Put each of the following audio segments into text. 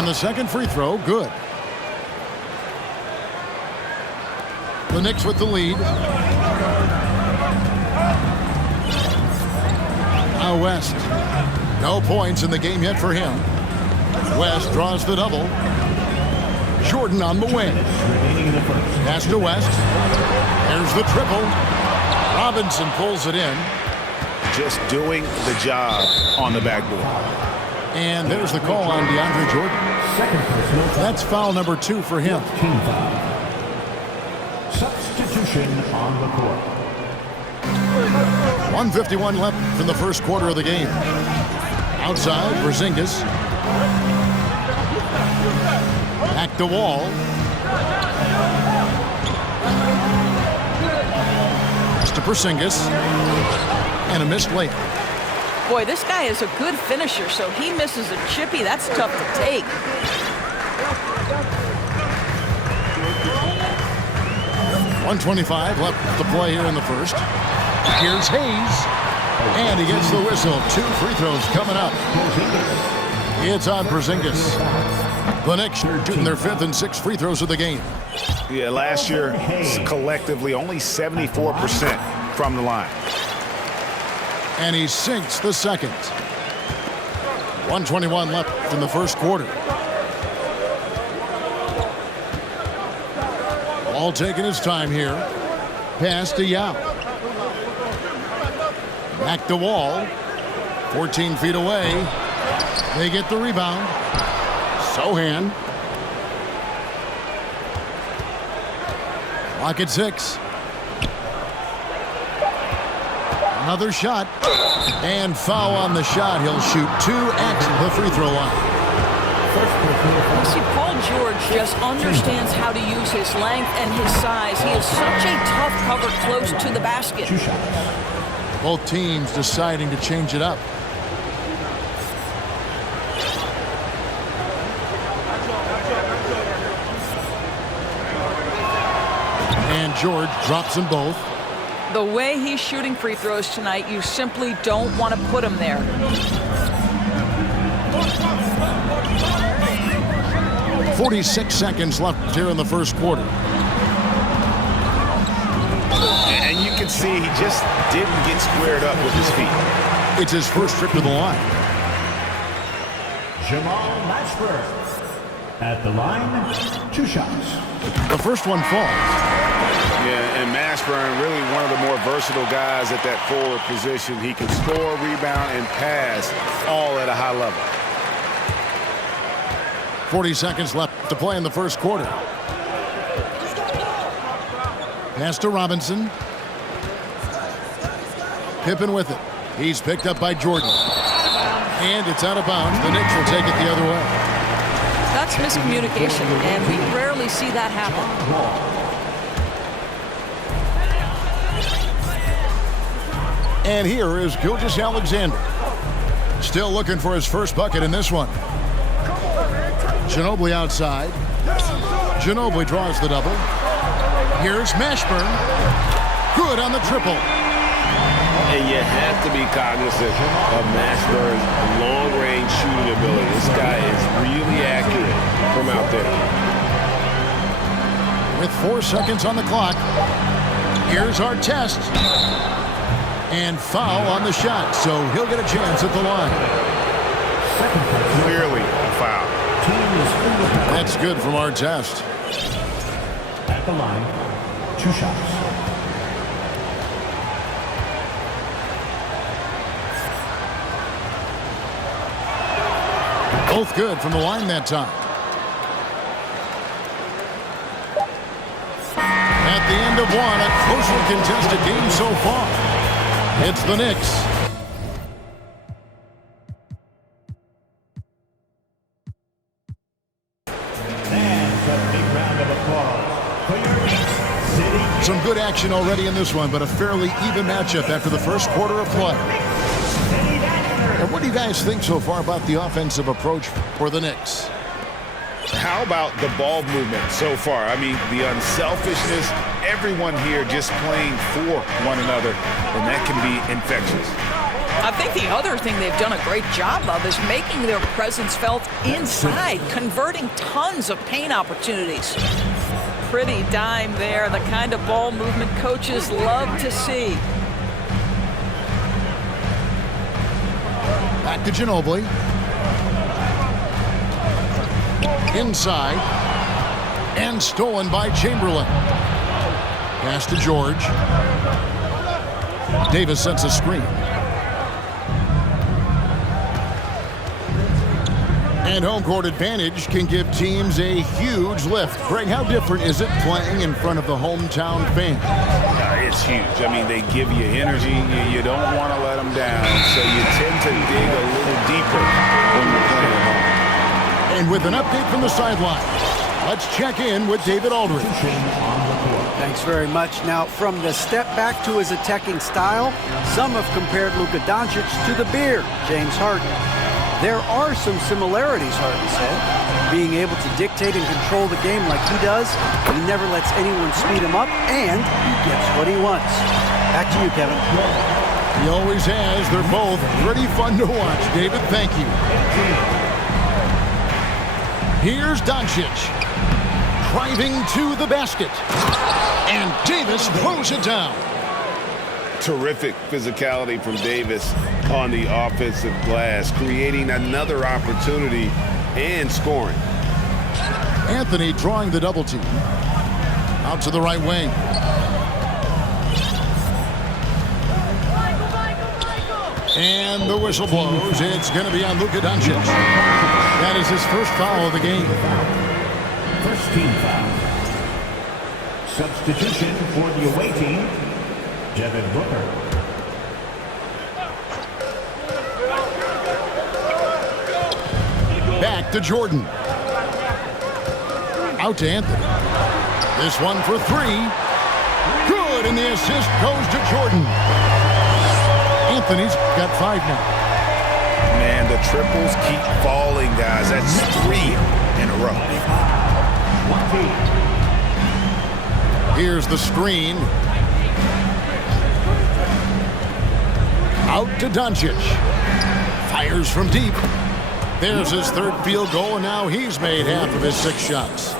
And the second free throw, good. The Knicks with the lead. Now West. No points in the game yet for him. West draws the double. Jordan on the wing. Pass to West. There's the triple. Robinson pulls it in. Just doing the job on the backboard. And there's the call on DeAndre Jordan. That's foul number 2 for him. Substitution on the court. 1:51 left in the first quarter of the game. Outside, Porzingis. Back to Wall. Pass to Porzingis. And a missed layup. Boy, this guy is a good finisher, so he misses a chippy. That's tough to take. .125 left to play here in the first. Here's Hayes. And he gets the whistle. 2 free throws coming up. It's on Porzingis. The Knicks shooting their 5th and 6th free throws of the game. Yeah, last year, collectively, only 74% from the line. And he sinks the second. 1:21 left in the first quarter. All taking his time here. Pass to Yao. Back to Wall. 14 feet away. They get the rebound. Sohan. Clock at 6. Another shot. And foul on the shot. He'll shoot 2 at the free throw line. You see, Paul George just understands how to use his length and his size. He is such a tough cover close to the basket. Both teams deciding to change it up. And George drops them both. The way he's shooting free throws tonight, you simply don't want to put him there. 46 seconds left here in the first quarter. And you can see he just didn't get squared up with his feet. It's his first trip to the line. Jamal Mashburn at the line, 2 shots. The first one falls. Yeah, and Mashburn, really one of the more versatile guys at that forward position. He can score, rebound, and pass all at a high level. 40 seconds left to play in the first quarter. Pass to Robinson. Pippen with it. He's picked up by Jordan. And it's out of bounds. The Knicks will take it the other way. That's miscommunication, and we rarely see that happen. And here is Gilgeous-Alexander. Still looking for his first bucket in this one. Ginobili outside. Ginobili draws the double. Here's Mashburn. Good on the triple. And you have to be cognizant of Mashburn's long-range shooting ability. This guy is really accurate from out there. With 4 seconds on the clock, here's our test. And foul on the shot, so he'll get a chance at the line. Clearly a foul. That's good from our test. At the line, 2 shots. Both good from the line that time. At the end of one, a closely contested game so far. It's the Knicks. And a big round of applause for your Knicks City. Some good action already in this one, but a fairly even matchup after the first quarter of play. And what do you guys think so far about the offensive approach for the Knicks? How about the ball movement so far? I mean, the unselfishness, everyone here just playing for one another, and that can be infectious. I think the other thing they've done a great job of is making their presence felt inside, converting tons of paint opportunities. Pretty dime there, the kind of ball movement coaches love to see. Back to Ginobili. Inside. And stolen by Chamberlain. Pass to George. Davis sets a screen. And home court advantage can give teams a huge lift. Greg, how different is it playing in front of the hometown fans? It's huge. I mean, they give you energy. You don't want to let them down, so you tend to dig a little deeper when you're playing at home. And with an update from the sideline, let's check in with David Aldridge. Thanks very much. Now, from the step back to his attacking style, some have compared Luka Doncic to the bear, James Harden. There are some similarities, Harden said. Being able to dictate and control the game like he does, he never lets anyone speed him up, and he gets what he wants. Back to you, Kevin. He always has. They're both pretty fun to watch. David, thank you. Here's Doncic. Driving to the basket. And Davis throws it down. Terrific physicality from Davis on the offensive glass, creating another opportunity and scoring. Anthony drawing the double team. Out to the right wing. And the whistle blows. It's going to be on Luka Doncic. That is his first foul of the game. First team foul. Substitution for the away team, Devin Booker. Back to Jordan. Out to Anthony. This one for three. Good, and the assist goes to Jordan. Anthony's got 5 now. Man, the triples keep falling, guys. That's 3 in a row. Here's the screen. Out to Doncic. Fires from deep. There's his 3rd field goal, and now he's made half of his 6 shots.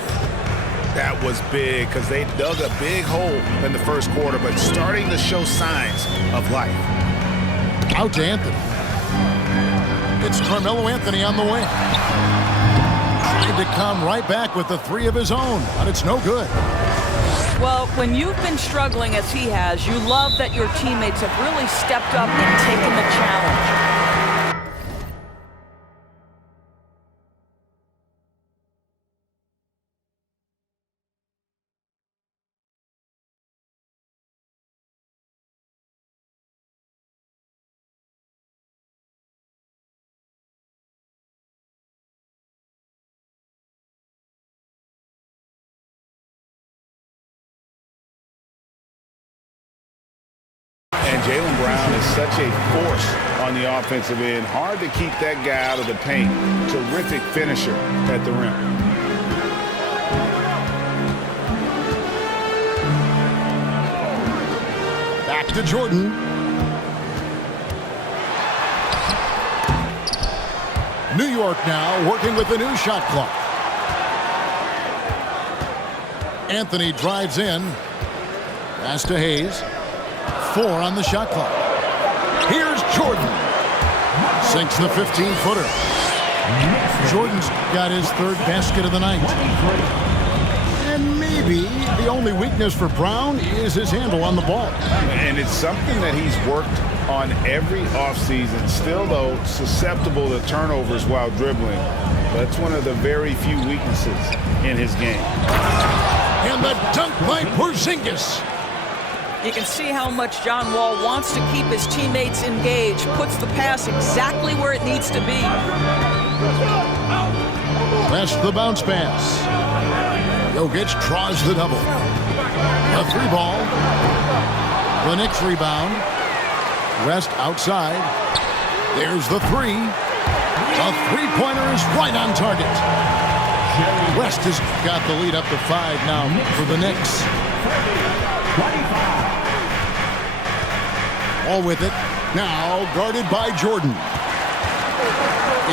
That was big because they dug a big hole in the first quarter, but starting to show signs of life. Out to Anthony. It's Carmelo Anthony on the wing. Trying to come right back with the 3 of his own, but it's no good. Well, when you've been struggling as he has, you love that your teammates have really stepped up and taken the challenge. And Jaylen Brown is such a force on the offensive end. Hard to keep that guy out of the paint. Terrific finisher at the rim. Back to Jordan. New York now working with the new shot clock. Anthony drives in. Pass to Hayes. 4 on the shot clock. Here's Jordan. Sinks the 15-footer. Jordan's got his 3rd basket of the night. And maybe the only weakness for Brown is his handle on the ball. And it's something that he's worked on every offseason. Still, though, susceptible to turnovers while dribbling. That's one of the very few weaknesses in his game. And the dunk by Porzingis. You can see how much John Wall wants to keep his teammates engaged, puts the pass exactly where it needs to be. That's the bounce pass. Jokic draws the double. A 3-ball. The Knicks rebound. West outside. There's the 3. A 3-pointer is right on target. West has got the lead up to 5 now for the Knicks. All with it. Now guarded by Jordan.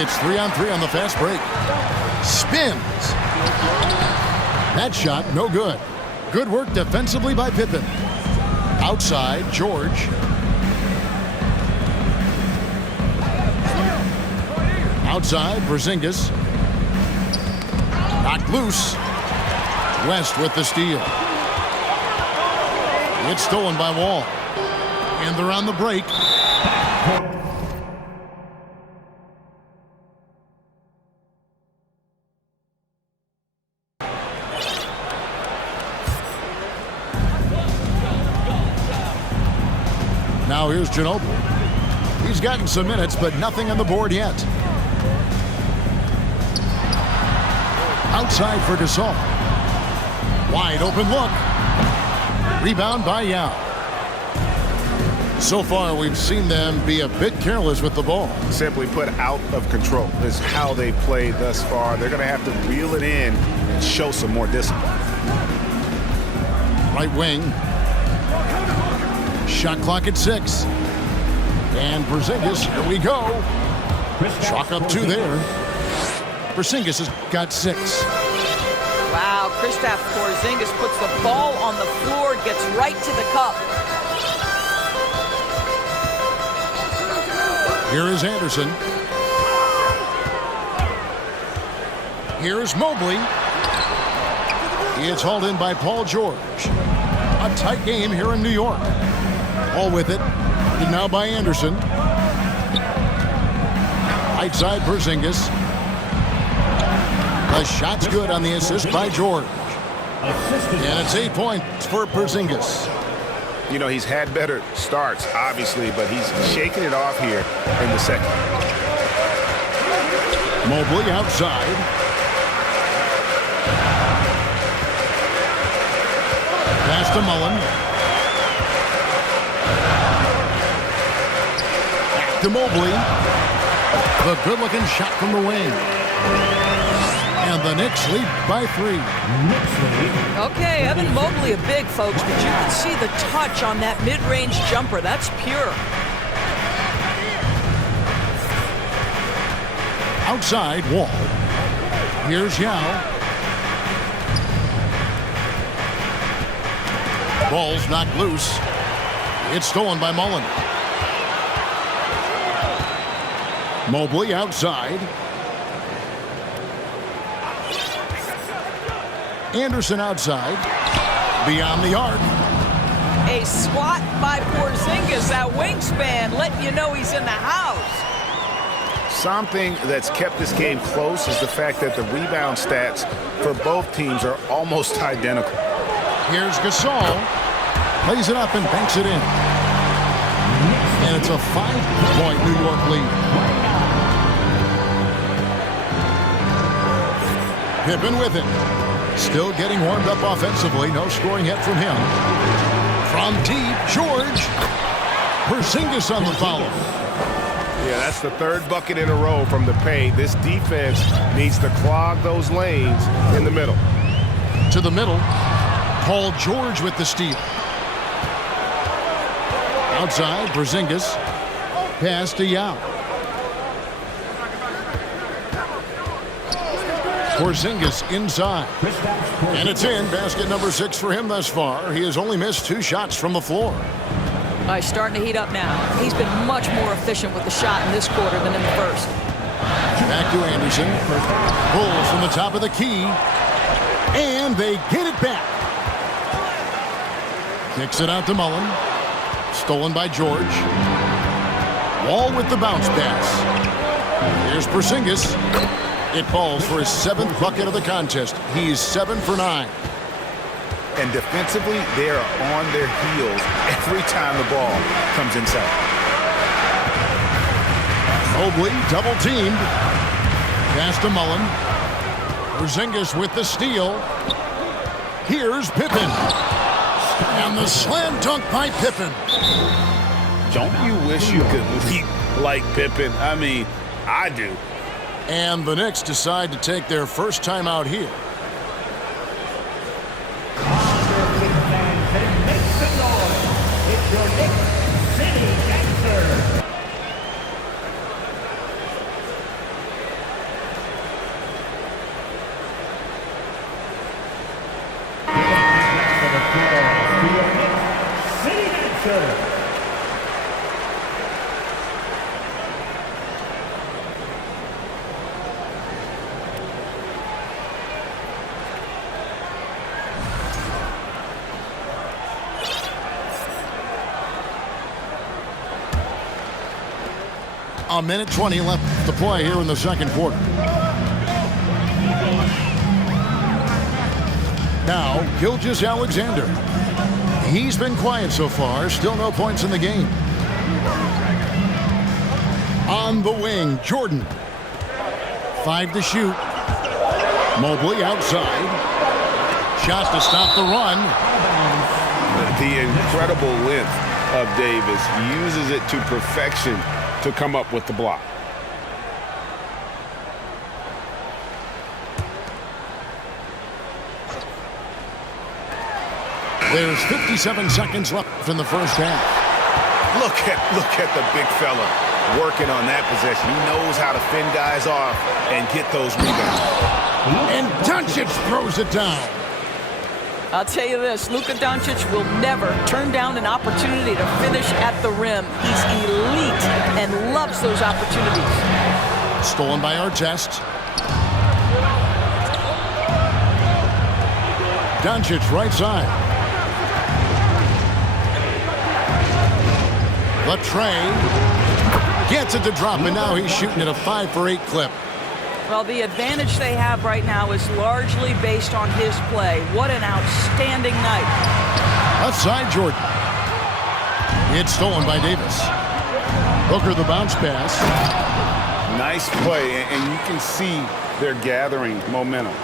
It's 3-on-3 on the fast break. Spins. That shot, no good. Good work defensively by Pippen. Outside, George. Outside, Porzingis. Knocked loose. West with the steal. It's stolen by Wall. And they're on the break. Now here's Ginobili. He's gotten some minutes, but nothing on the board yet. Outside for Gasol. Wide open look. Rebound by Yao. So far, we've seen them be a bit careless with the ball. Simply put, out of control is how they played thus far. They're going to have to reel it in and show some more discipline. Right wing. Shot clock at 6. And Porzingis, here we go. Chalk up 2 there. Porzingis has got 6. Wow, Kristaps Porzingis puts the ball on the floor, gets right to the cup. Here is Anderson. Here's Mobley. It's hauled in by Paul George. A tight game here in New York. All with it. And now by Anderson. Right side Porzingis. The shot's good on the assist by George. And it's 8 points for Porzingis. You know, he's had better starts, obviously, but he's shaking it off here in the second. Mobley outside. Pass to Mullen. Back to Mobley. The good-looking shot from the wing. And the Knicks lead by 3. Okay, Evan Mobley a big, folks, but you can see the touch on that mid-range jumper. That's pure. Outside, Wall. Here's Yao. Ball's knocked loose. It's stolen by Mullen. Mobley outside. Anderson outside. Beyond the arc. A swat by Porzingis, that wingspan, letting you know he's in the house. Something that's kept this game close is the fact that the rebound stats for both teams are almost identical. Here's Gasol. Plays it up and banks it in. And it's a 5-point New York lead. Pippen with it. Still getting warmed up offensively. No scoring yet from him. From deep, George. Porzingis on the foul. Yeah, that's the 3rd bucket in a row from the paint. This defense needs to clog those lanes in the middle. To the middle. Paul George with the steal. Outside, Porzingis. Pass to Yao. Porzingis inside. And it's in. Basket number 6 for him thus far. He has only missed 2 shots from the floor. He's starting to heat up now. He's been much more efficient with the shot in this quarter than in the first. Back to Anderson. Bulls from the top of the key. And they get it back. Kicks it out to Mullen. Stolen by George. Wall with the bounce pass. Here's Porzingis. It falls for his 7th bucket of the contest. He's 7 for 9. And defensively, they are on their heels every time the ball comes inside. Mobley double teamed. Pass to Mullen. Porzingis with the steal. Here's Pippen. And the slam dunk by Pippen. Don't you wish you could leap like Pippen? I mean, I do. And the Knicks decide to take their first time out here. Make some noise. It's your Knicks City Gangster. A minute 20 left to play here in the second quarter. Now, Gilgeous-Alexander. He's been quiet so far. Still no points in the game. On the wing, Jordan. 5 to shoot. Mobley outside. Shot to stop the run. The incredible length of Davis uses it to perfection to come up with the block. There's 57 seconds left in the first half. Look at the big fella working on that possession. He knows how to fend guys off and get those rebounds. And Doncic throws it down. I'll tell you this, Luka Doncic will never turn down an opportunity to finish at the rim. He's elite and loves those opportunities. Stolen by Artest. Doncic right side. Latrey gets it to drop, and now he's shooting at a 5 for 8 clip. Well, the advantage they have right now is largely based on his play. What an outstanding night. Left side, Jordan. It's stolen by Davis. Booker the bounce pass. Nice play, and you can see they're gathering momentum.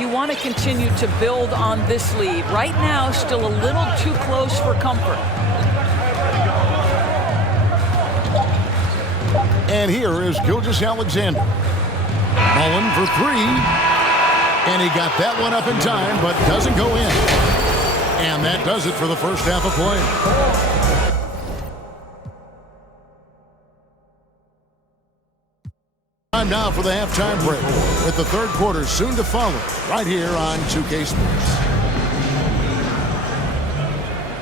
You want to continue to build on this lead. Right now, still a little too close for comfort. And here is Gilgeous-Alexander. Mullen for 3. And he got that one up in time, but doesn't go in. And that does it for the first half of play. Time now for the halftime break, with the third quarter soon to follow, right here on 2K Sports.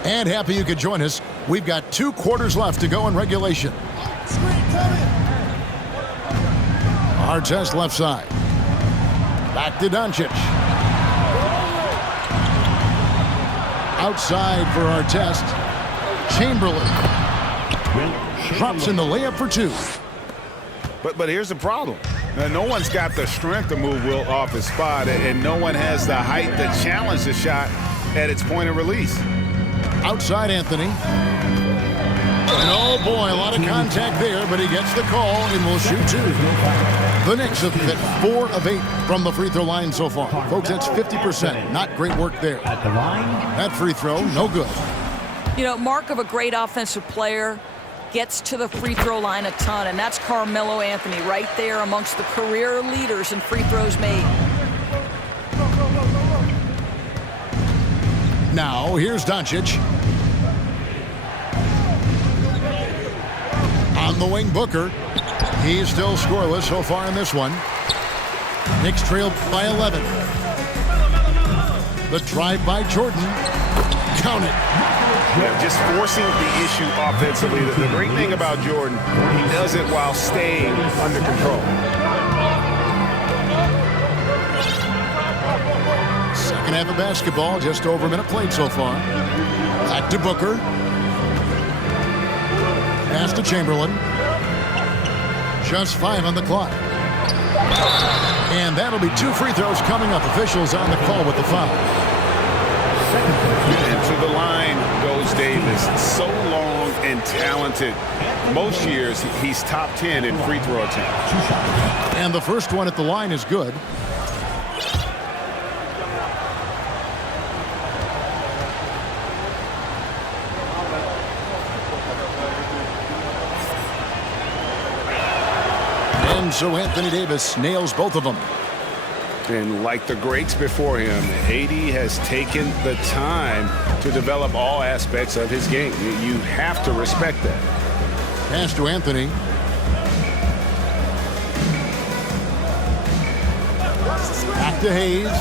And happy you could join us. We've got 2 quarters left to go in regulation. Artest left side. Back to Doncic. Outside for Artest. Chamberlain. Drops in the layup for 2. But here's the problem. No one's got the strength to move Wilt off his spot, and no one has the height to challenge the shot at its point of release. Outside Anthony. And oh boy, a lot of contact there, but he gets the call and will shoot 2. The Knicks have hit 4 of 8 from the free throw line so far. Folks, that's 50%. Not great work there. At the line. That free throw, no good. You know, mark of a great offensive player, gets to the free throw line a ton, and that's Carmelo Anthony right there amongst the career leaders in free throws made. Now, here's Doncic. On the wing, Booker. He's still scoreless so far in this one. Knicks trail by 11. The drive by Jordan. Count it. Yeah, just forcing the issue offensively. The great thing about Jordan, he does it while staying under control. Second half of basketball, just over a minute played so far. Back to Booker. Pass to Chamberlain. Just 5 on the clock. And that'll be 2 free throws coming up. Officials on the call with the foul. And to the line goes Davis. So long and talented. Most years, he's top 10 in free throw attempts. And the first one at the line is good. And so Anthony Davis nails both of them. And like the greats before him, AD has taken the time to develop all aspects of his game. You have to respect that. Pass to Anthony. Back to Hayes.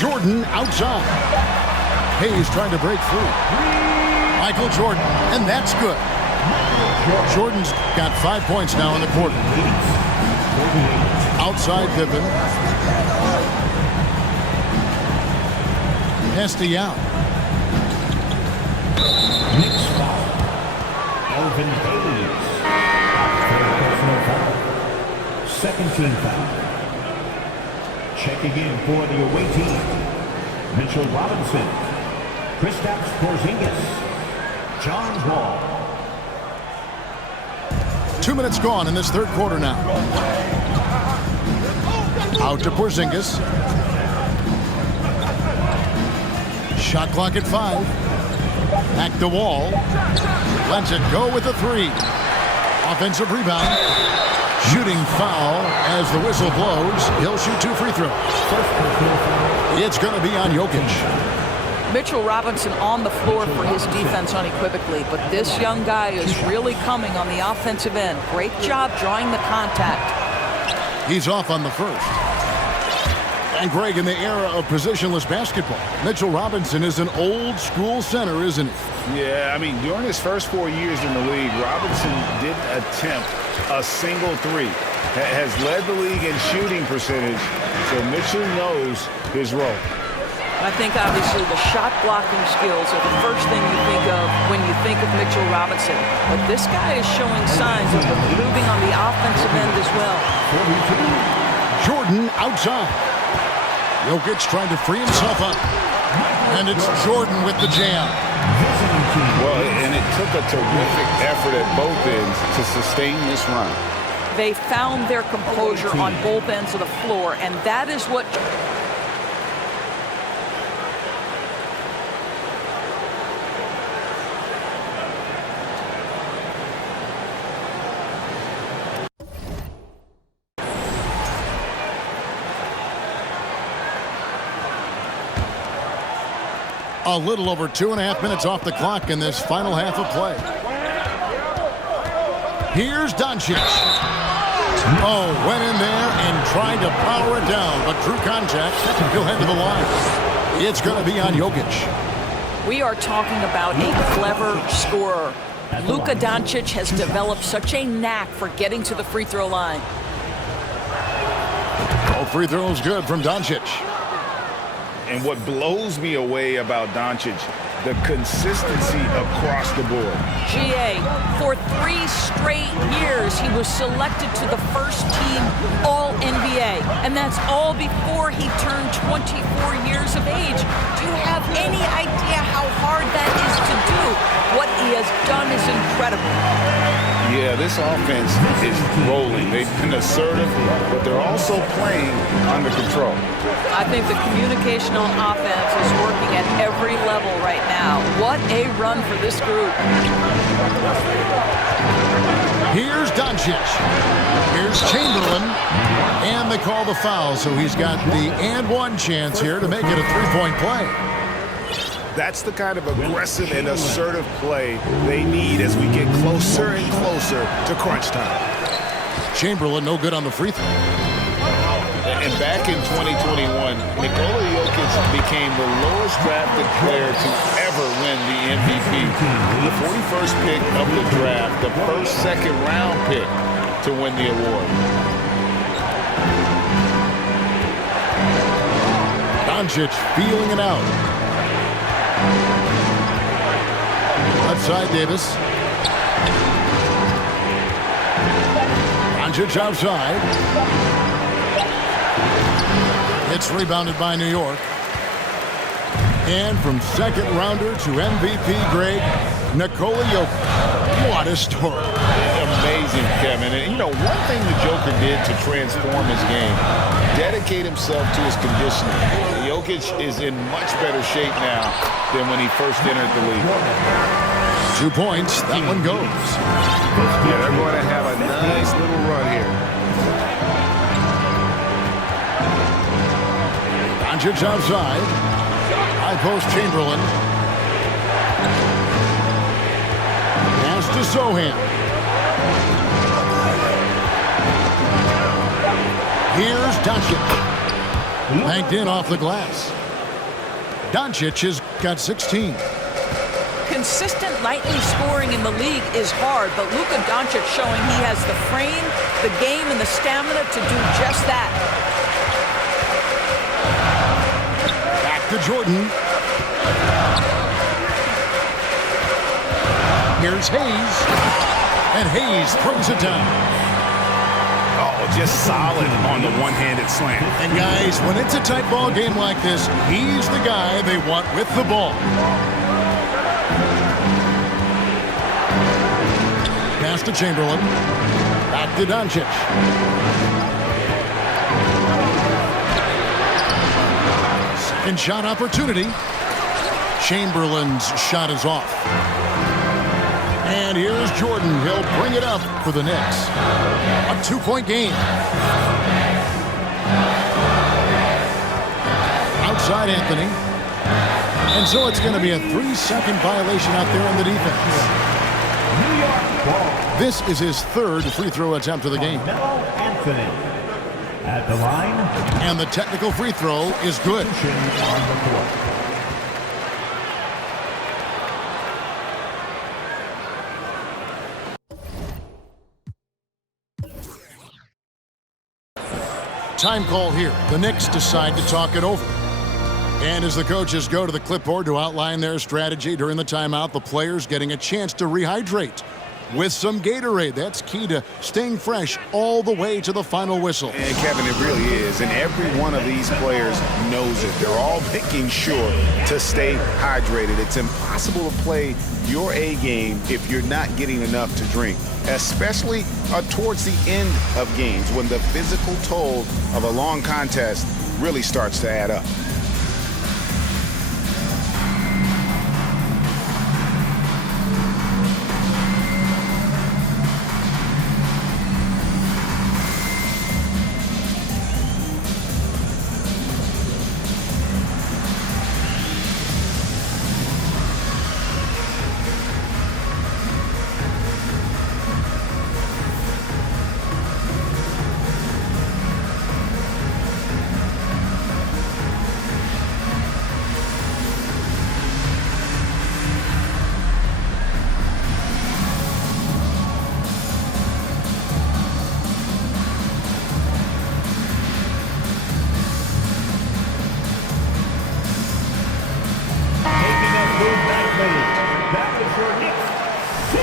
Jordan outside. Hayes trying to break through. Michael Jordan, and that's good. Jordan's got 5 points now in the quarter. Outside Pippen. Esty out. Knicks foul. Elvin Hayes. second team foul. Checking in for the away team, Mitchell Robinson, Kristaps Porzingis, John Wall. 2 minutes gone in this third quarter now. Out to Porzingis. Shot clock at 5. Back to Wall. Lets it go with the 3. Offensive rebound. Shooting foul as the whistle blows. He'll shoot 2 free throws. It's going to be on Jokic. Mitchell Robinson on the floor for his defense unequivocally, but this young guy is really coming on the offensive end. Great job drawing the contact. He's off on the first. And Greg, in the era of positionless basketball, Mitchell Robinson is an old school center, isn't he? Yeah, I mean, during his first 4 years in the league, Robinson didn't attempt a single 3. Has led the league in shooting percentage, so Mitchell knows his role. I think obviously the shot blocking skills are the first thing you think of when you think of Mitchell Robinson. But this guy is showing signs of moving on the offensive end as well. Jordan outside. Jokic trying to free himself up. And it's Jordan with the jam. Well, and it took a terrific effort at both ends to sustain this run. They found their composure on both ends of the floor, and that is what... A little over 2.5 minutes off the clock in this final half of play. Here's Doncic. Oh, went in there and tried to power it down, but drew contact. He'll head to the line. It's going to be on Jokic. We are talking about a clever scorer. Luka Doncic has developed such a knack for getting to the free throw line. All free throws good from Doncic. And what blows me away about Doncic, the consistency across the board. GA, for 3 straight years, he was selected to the first team All-NBA. And that's all before he turned 24 years of age. Do you have any idea how hard that is to do? What he has done is incredible. Yeah, this offense is rolling. They've been assertive, but they're also playing under control. I think the communication on offense is working at every level right now. What a run for this group. Here's Doncic. Here's Chamberlain. And they call the foul, so he's got the and one chance here to make it a 3-point play. That's the kind of aggressive and assertive play they need as we get closer and closer to crunch time. Chamberlain no good on the free throw. And back in 2021, Nikola Jokic became the lowest drafted player to ever win the MVP. The 41st pick of the draft, the first second-round pick to win the award. Doncic feeling it out. Left side, Davis. Doncic outside. It's rebounded by New York. And from second rounder to MVP grade, Nikola Jokic. What a story. Amazing, Kevin. And, you know, one thing the Joker did to transform his game, dedicate himself to his conditioning. Jokic is in much better shape now than when he first entered the league. 2 points. That one goes. Yeah, they're going to have a nice little run here. Doncic outside. High post Chamberlain. Pass to Sohan. Here's Doncic. Banked in off the glass. Doncic has got 16. Consistent nightly scoring in the league is hard, but Luka Doncic showing he has the frame, the game, and the stamina to do just that. Back to Jordan. Here's Hayes. And Hayes throws it down. just solid on the one-handed slam. And guys, when it's a tight ball game like this, he's the guy they want with the ball. Pass to Chamberlain. Back to Doncic. Second shot opportunity. Chamberlain's shot is off. And here's Jordan. He'll bring it up for the Knicks. A 2-point game. Outside Anthony. And so it's going to be a 3-second violation out there on the defense. New York ball. This is his third free throw attempt of the game. Anthony at the line. And the technical free throw is good. On the court. Time call here. The Knicks decide to talk it over. And as the coaches go to the clipboard to outline their strategy during the timeout, the players getting a chance to rehydrate with some Gatorade. That's key to staying fresh all the way to the final whistle. And Kevin, it really is. And every one of these players knows it. They're all making sure to stay hydrated. It's impossible to play your A game if you're not getting enough to drink, especially towards the end of games when the physical toll of a long contest really starts to add up.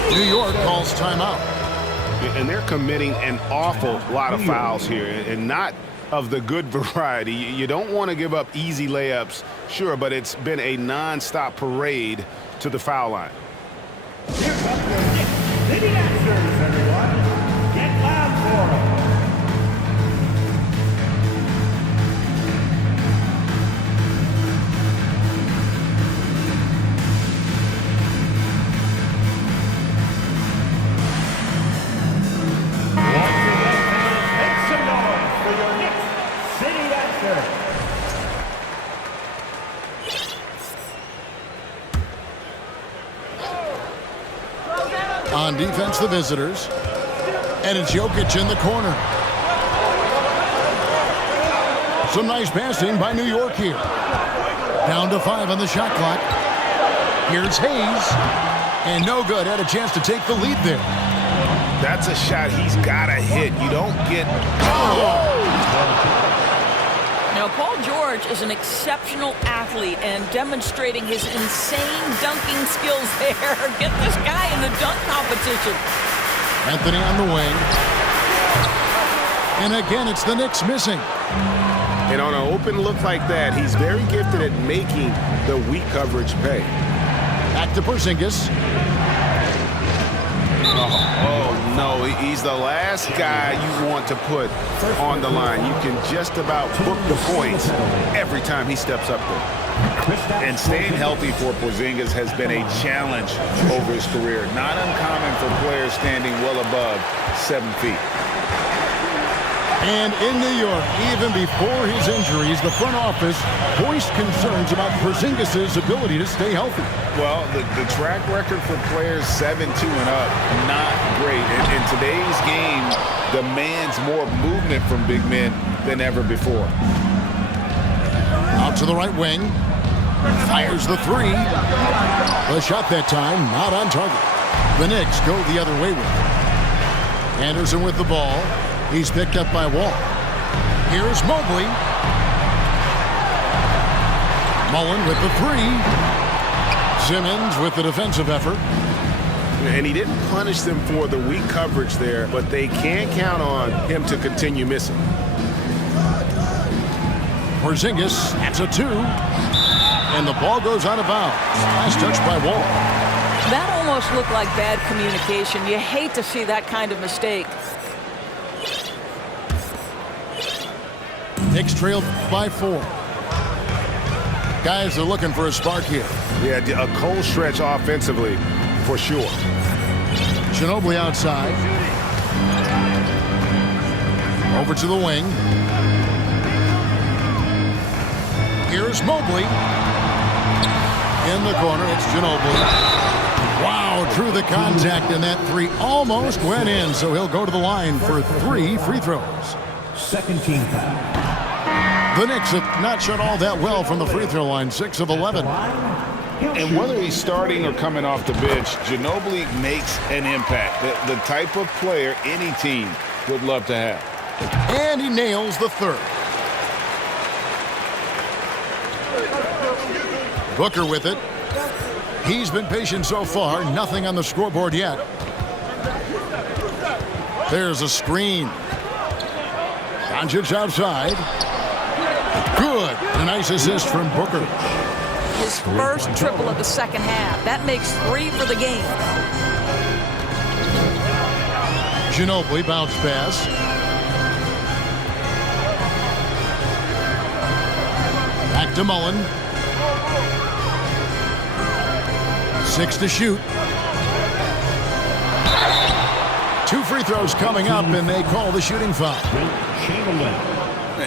New York calls timeout. And they're committing an awful lot of fouls here, and not of the good variety. You don't want to give up easy layups, sure, but it's been a non-stop parade to the foul line. Here comes your Knicks City Answers, everyone. Get loud for them. On defense, the visitors. And it's Jokic in the corner. Some nice passing by New York here. Down to 5 on the shot clock. Here's Hayes. And no good. Had a chance to take the lead there. That's a shot he's got to hit. You don't get... Now, Paul George is an exceptional athlete and demonstrating his insane dunking skills there. Get this guy in the dunk competition. Anthony on the wing. And again, it's the Knicks missing. And on an open look like that, he's very gifted at making the weak coverage pay. Back to Porzingis. Oh, no, he's the last guy you want to put on the line. You can just about book the points every time he steps up there. And staying healthy for Porzingis has been a challenge over his career. Not uncommon for players standing well above 7 feet. And in New York, even before his injuries, the front office voiced concerns about Porzingis' ability to stay healthy. Well, the track record for players 7-2 and up, not great. And today's game demands more movement from big men than ever before. Out to the right wing. Fires the three. The shot that time, not on target. The Knicks go the other way with it. Anderson with the ball. He's picked up by Wall. Here's Mobley. Mullen with the three. Simmons with the defensive effort. and he didn't punish them for the weak coverage there, but they can't count on him to continue missing. Porzingis, that's a 2. And the ball goes out of bounds. Nice touch by Wall. That almost looked like bad communication. You hate to see that kind of mistake. Knicks trailed by 4. Guys are looking for a spark here. Yeah, a cold stretch offensively, for sure. Ginobili outside. Over to the wing. Here's Mobley. In the corner, it's Ginobili. Wow, drew the contact, and that 3 almost went in, so he'll go to the line for 3 free throws. Second team foul. The Knicks have not shot all that well from the free throw line, 6 of 11. And whether he's starting or coming off the bench, Ginobili makes an impact. The type of player any team would love to have. And he nails the 3rd. Booker with it. He's been patient so far. Nothing on the scoreboard yet. There's a screen. Doncic outside. Good. A nice assist from Booker. His first triple of the second half. That makes 3 for the game. Ginobili bounce pass. Back to Mullen. 6 to shoot. 2 free throws coming up, and they call the shooting foul.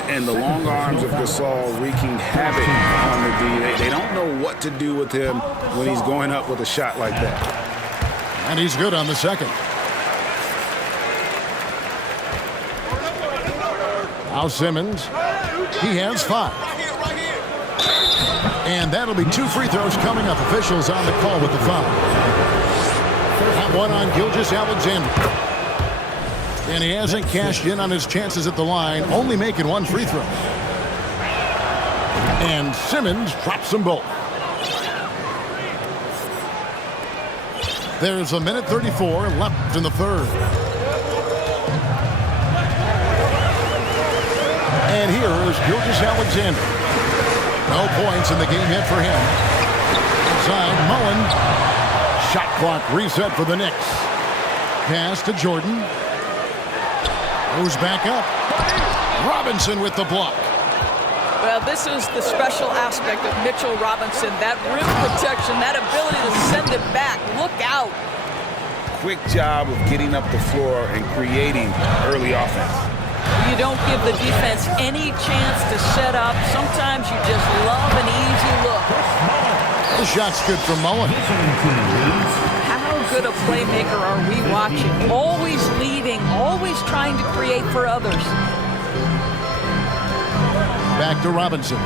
And the long arms of Gasol wreaking havoc on the D. They don't know what to do with him when he's going up with a shot like that. And he's good on the second. Now Simmons. He has 5. And that'll be 2 free throws coming up. Officials on the call with the foul. That one on Gilgeous-Alexander. And he hasn't cashed in on his chances at the line, only making 1 free throw. And Simmons drops them both. There's a minute 34 left in the 3rd. And here is Gilgeous-Alexander. No points in the game yet for him. Inside, Mullen. Shot clock reset for the Knicks. Pass to Jordan. Goes back up. Robinson with the block. Well, this is the special aspect of Mitchell Robinson. That rim protection, that ability to send it back. Look out. Quick job of getting up the floor and creating early offense. You don't give the defense any chance to set up. Sometimes you just love an easy look. The shot's good from Mullen. How good a playmaker are we watching? Always leading, always trying to create for others. Back to Robinson.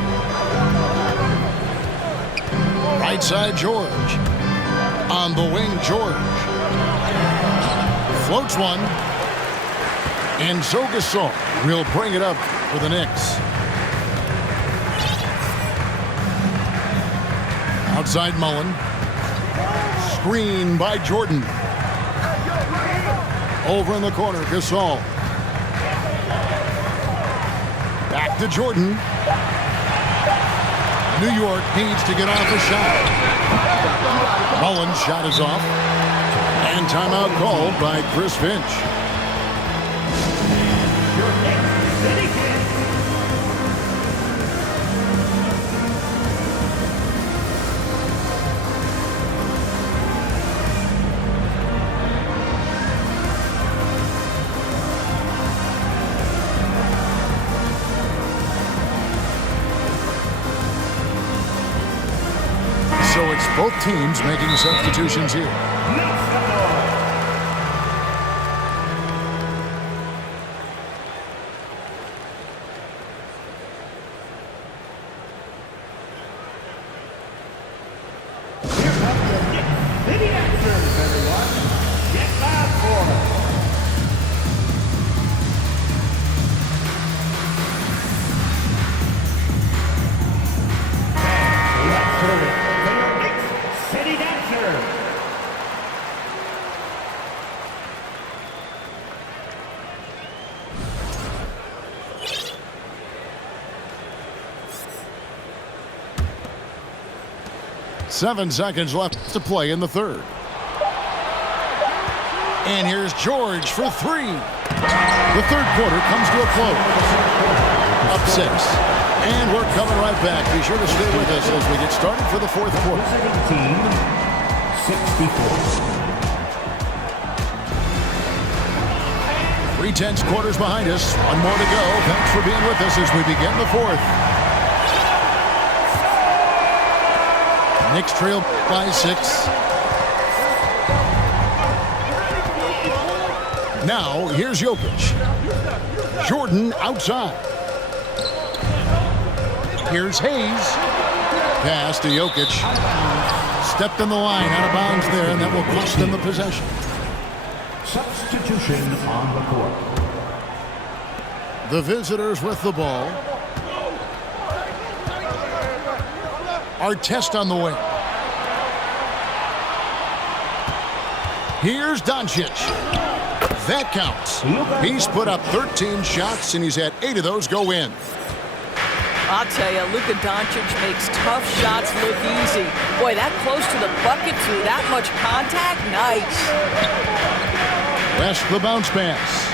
Right side, George. On the wing, George. Floats one. And so Gasol will bring it up for the Knicks. Outside Mullen. Screen by Jordan. Over in the corner, Gasol. Back to Jordan. New York needs to get off a shot. Mullen's shot is off. And timeout called by Chris Finch. So it's both teams making substitutions here. 7 seconds left to play in the third. And here's George for three. The third quarter comes to a close. Up 6. And we're coming right back. Be sure to stay with us as we get started for the fourth quarter. Team 64. 3/10 quarters behind us. One more to go. Thanks for being with us as we begin the fourth. Knicks trail by 6. Now, here's Jokic. Jordan outside. Here's Hayes. Pass to Jokic. Stepped in the line, out of bounds there, and that will cost them the possession. Substitution on the court. The visitors with the ball. Artest on the wing. Here's Doncic. That counts. He's put up 13 shots, and he's had 8 of those go in. I'll tell you, Luka Doncic makes tough shots look easy. Boy, that close to the bucket through that much contact, nice. West the bounce pass.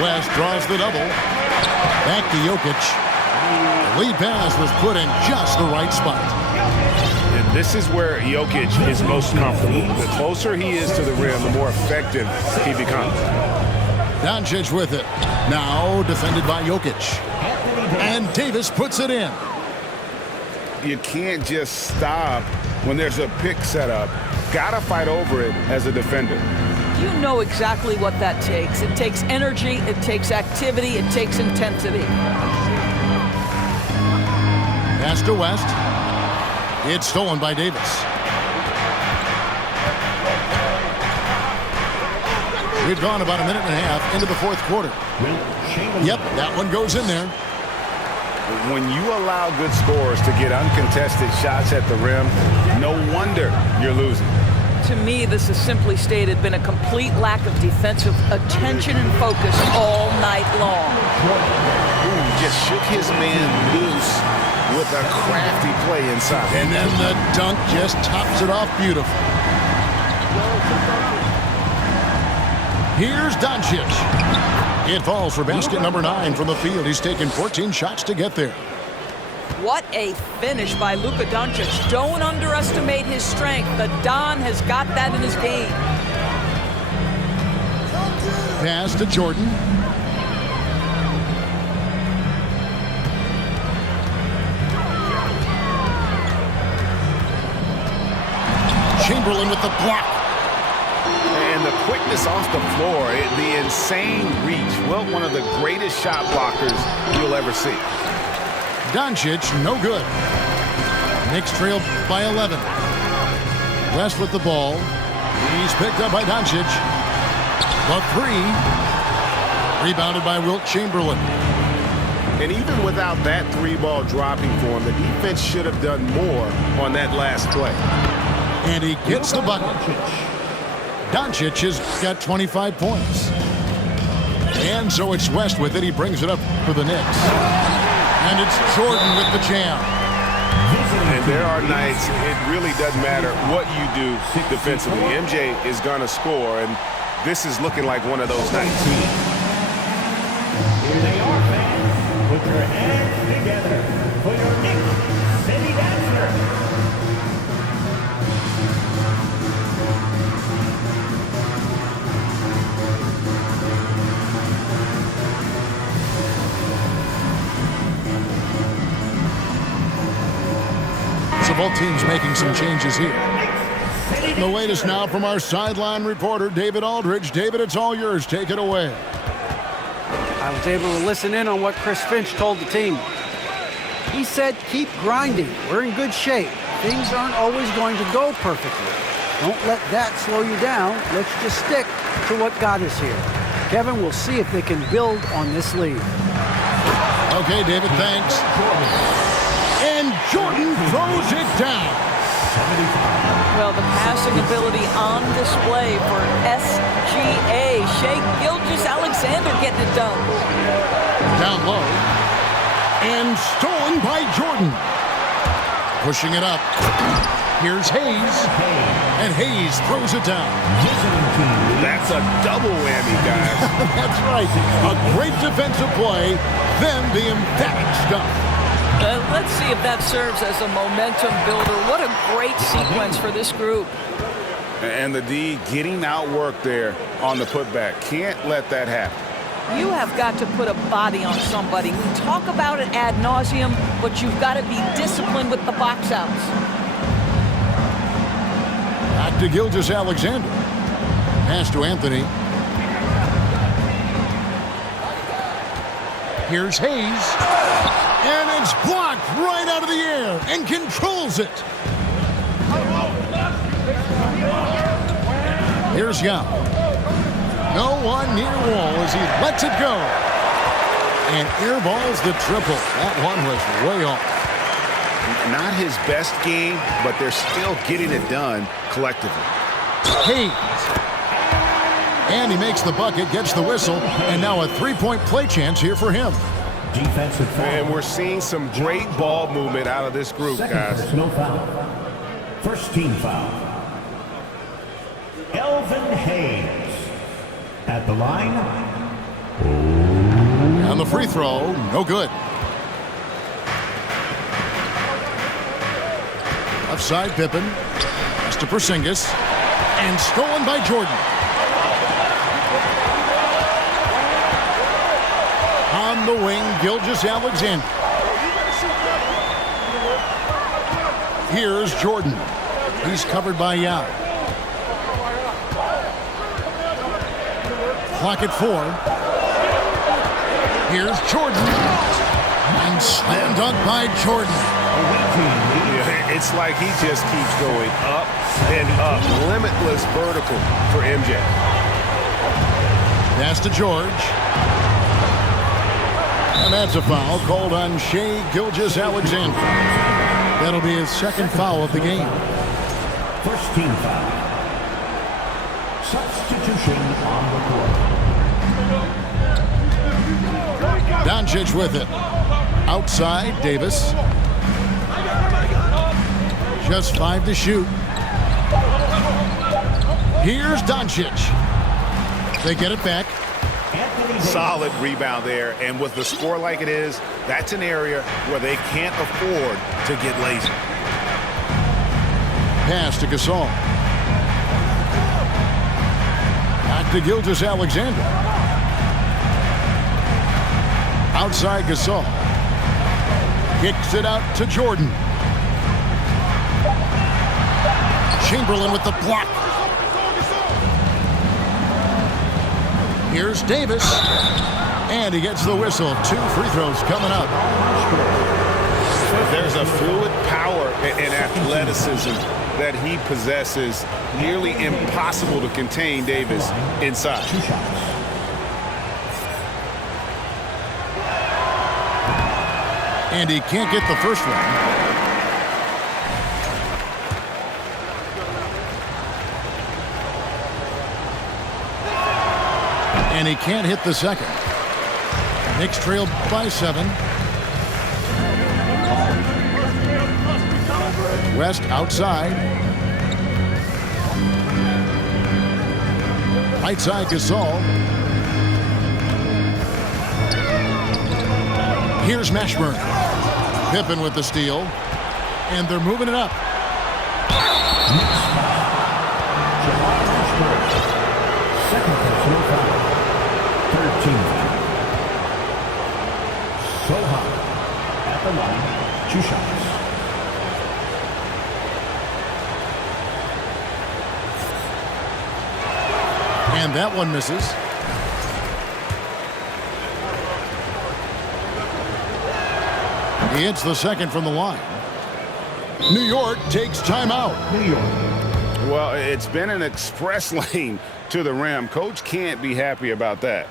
West draws the double. Back to Jokic. The lead pass was put in just the right spot. And this is where Jokic is most comfortable. The closer he is to the rim, the more effective he becomes. Doncic with it. Now defended by Jokic. And Davis puts it in. You can't just stop when there's a pick set up. Gotta fight over it as a defender. You know exactly what that takes. It takes energy, it takes activity, it takes intensity. Pass to West. It's stolen by Davis. We've gone about a minute and a half into the fourth quarter. Yep, that one goes in there. When you allow good scorers to get uncontested shots at the rim, no wonder you're losing. To me, this has simply stated been a complete lack of defensive attention and focus all night long. Ooh, just shook his man loose with a crafty play inside. And then the dunk just tops it off beautiful. Here's Doncic. It falls for basket number 9 from the field. He's taken 14 shots to get there. What a finish by Luka Doncic. Don't underestimate his strength. The Don has got that in his game. Pass to Jordan. Chamberlain with the block. And the quickness off the floor, the insane reach. Well, one of the greatest shot blockers you'll ever see. Doncic, no good. Knicks trail by 11. West with the ball. He's picked up by Doncic. The 3. Rebounded by Wilt Chamberlain. And even without that 3-ball dropping for him, the defense should have done more on that last play. And he gets the bucket. Doncic has got 25 points. And so it's West with it. He brings it up for the Knicks. And it's Jordan with the jam. And there are nights it really doesn't matter what you do defensively. MJ is going to score, and this is looking like one of those nights. Here they are, fans. Put your hands together for your Knicks City Dancer. So both teams making some changes here. The latest now from our sideline reporter, David Aldridge. David, it's all yours. Take it away. I was able to listen in on what Chris Finch told the team. He said, keep grinding. We're in good shape. Things aren't always going to go perfectly. Don't let that slow you down. Let's just stick to what got us here. Kevin, we'll see if they can build on this lead. Okay, David, thanks. And Jordan throws it down. Well, the passing ability on display for SGA. Shea Gilgeous-Alexander getting it done. Down low. And stolen Stolen by Jordan. Pushing it up. Here's Hayes. And Hayes throws it down. That's a double whammy, guys. That's right. A great defensive play, then the emphatic stuff. Let's see if that serves as a momentum builder. What a great sequence for this group. And the D getting outworked there on the putback. Can't let that happen. You have got to put a body on somebody. We talk about it ad nauseum, but you've got to be disciplined with the box outs. Back to Gilgeous-Alexander. Pass to Anthony. Here's Hayes. And it's blocked right out of the air and controls it. Here's Young. No one near wall as he lets it go. And airballs the triple. That one was way off. Not his best game, but they're still getting it done collectively. Hayes. And he makes the bucket, gets the whistle, and now a three-point play chance here for him. Defensive foul. And we're seeing some great ball movement out of this group, Second guys. personal foul. First team foul. Elvin Hayes. At the line. And the free throw, no good. Left side, Pippen. Pass to Porzingis. And stolen by Jordan. On the wing, Gilgeous-Alexander. Here's Jordan. He's covered by Young. Clock at 4. Here's Jordan. And slam dunk by Jordan. Yeah, it's like he just keeps going up and up. Limitless vertical for MJ. Pass to George. And that's a foul called on Shai Gilgeous-Alexander. That'll be his second foul of the game. First team foul. Substitution on the court. Doncic with it. Outside, Davis. Just 5 to shoot. Here's Doncic. They get it back. Solid rebound there, and with the score like it is, that's an area where they can't afford to get lazy. Pass to Gasol. Back to Gilgeous-Alexander. Outside Gasol. Kicks it out to Jordan. Chamberlain with the block. Here's Davis. And he gets the whistle. 2 free throws coming up. There's a fluid power and athleticism that he possesses. Nearly impossible to contain Davis inside. 2 shots. And he can't get the first one. And he can't hit the second. Knicks trail by 7. West outside. Right side Gasol. Here's Mashburn. Pippen with the steal. And they're moving it up. Second personal foul. Third team foul. So hot. At the line. 2 shots. And that one misses. He hits the second from the line. New York takes timeout. New York. Well, it's been an express lane to the rim. Coach can't be happy about that.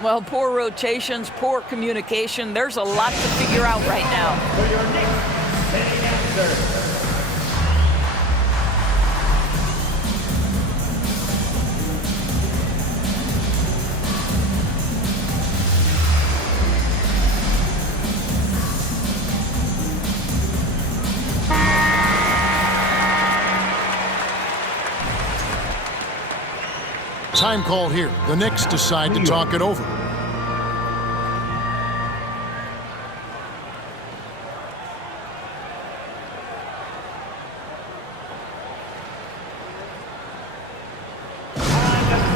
Well, poor rotations, poor communication. There's a lot to figure out right now. For your Knicks, setting at third. Time called here. The Knicks decide to talk it over.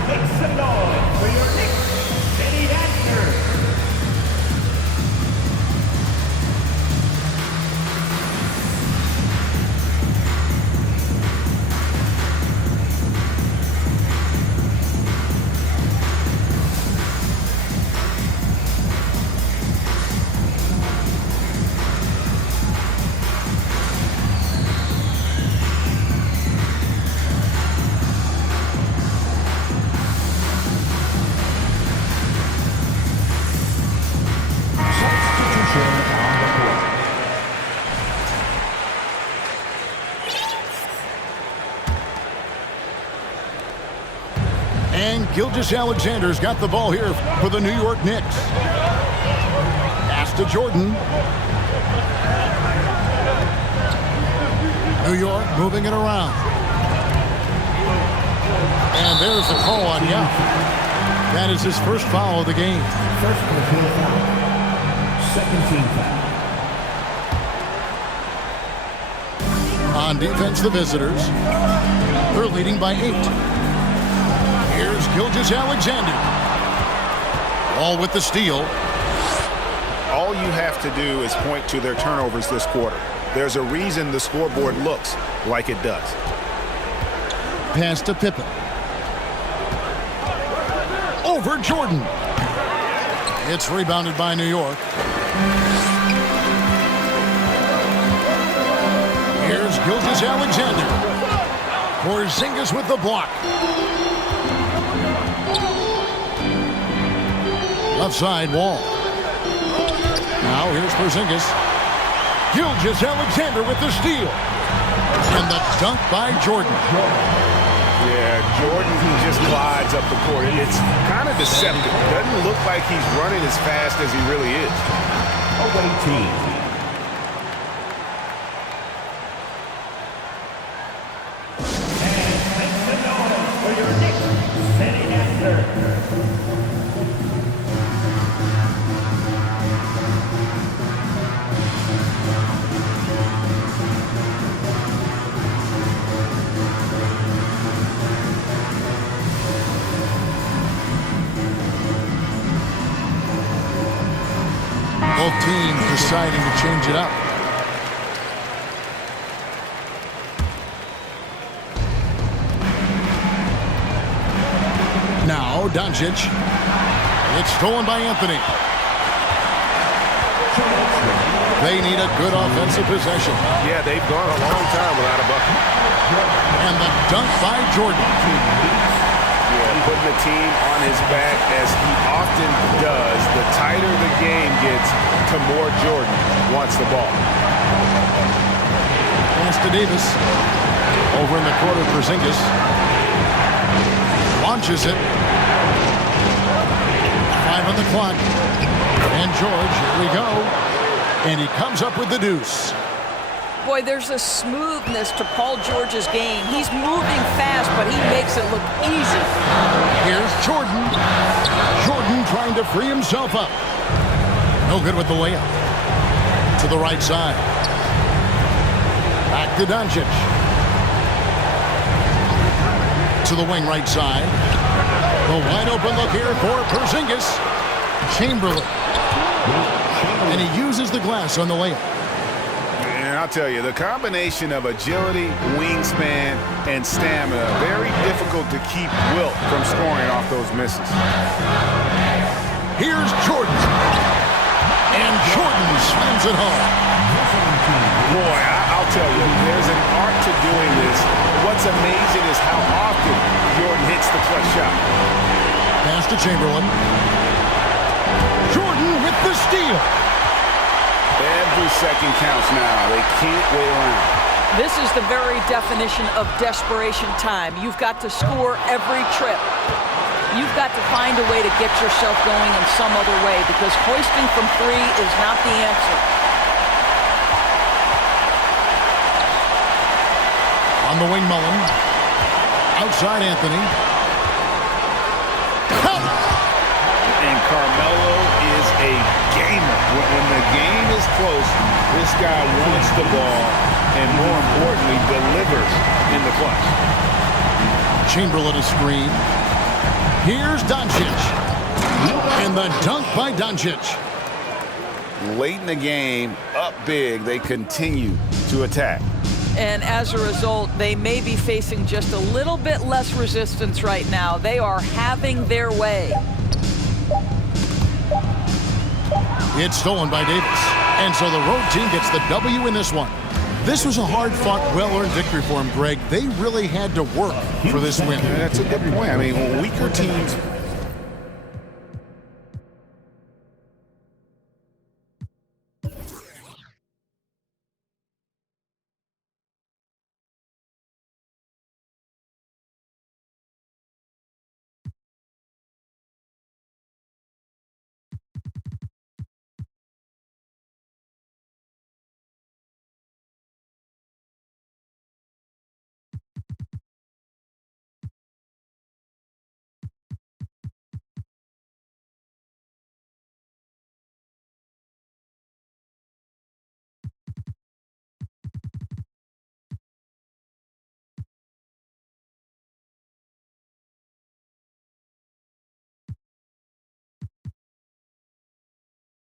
Make some noise for your Knicks City Dancers. And Gilgeous-Alexander's got the ball here for the New York Knicks. Pass to Jordan. New York moving it around. And there's the call on Yao. That is his first foul of the game. First personal foul. Second team foul. On defense, the visitors. They're leading by 8. Here's Gilgeous-Alexander. All with the steal. All you have to do is point to their turnovers this quarter. There's a reason the scoreboard looks like it does. Pass to Pippen. Over Jordan. It's rebounded by New York. Here's Gilgeous-Alexander. Porzingis with the block. Left side wall. Now here's Porzingis. Gilgeous-Alexander with the steal. And the dunk by Jordan. Yeah, Jordan just glides up the court. It's kind of deceptive. Doesn't look like he's running as fast as he really is. Away team. Both teams deciding to change it up. Now Doncic. It's stolen by Anthony. They need a good offensive possession. Yeah, they've gone a long time without a bucket. And the dunk by Jordan. Yeah, putting the team on his back as he often does. The tighter the game gets, the more Jordan wants the ball. Pass to Davis. Over in the corner, Porzingis. Launches it. 5 on the clock. And George, here we go. And he comes up with the deuce. Boy, there's a smoothness to Paul George's game. He's moving fast, but he makes it look easy. Here's Jordan. Jordan trying to free himself up. No good with the layup. To the right side. Back to Doncic. To the wing right side. The wide open look here for Porzingis. Chamberlain. And he uses the glass on the layup. And I'll tell you, the combination of agility, wingspan, and stamina, very difficult to keep Wilt from scoring off those misses. Here's Jordan. And Jordan slams it home. Boy, I'll tell you, there's an art to doing this. What's amazing is how often Jordan hits the clutch shot. Pass to Chamberlain. Jordan with the steal. Every second counts now. They can't wait around. This is the very definition of desperation time. You've got to score every trip. You've got to find a way to get yourself going in some other way because hoisting from 3 is not the answer. On the wing, Mullen. Outside Anthony. When the game is close, this guy wants the ball and, more importantly, delivers in the clutch. Chamberlain a screen. Here's Doncic. And the dunk by Doncic. Late in the game, up big, they continue to attack. And as a result, they may be facing just a little bit less resistance right now. They are having their way. It's stolen by Davis. And so the road team gets the W in this one. This was a hard-fought, well-earned victory for them, Greg. They really had to work for this win. That's a good point. I mean, weaker teams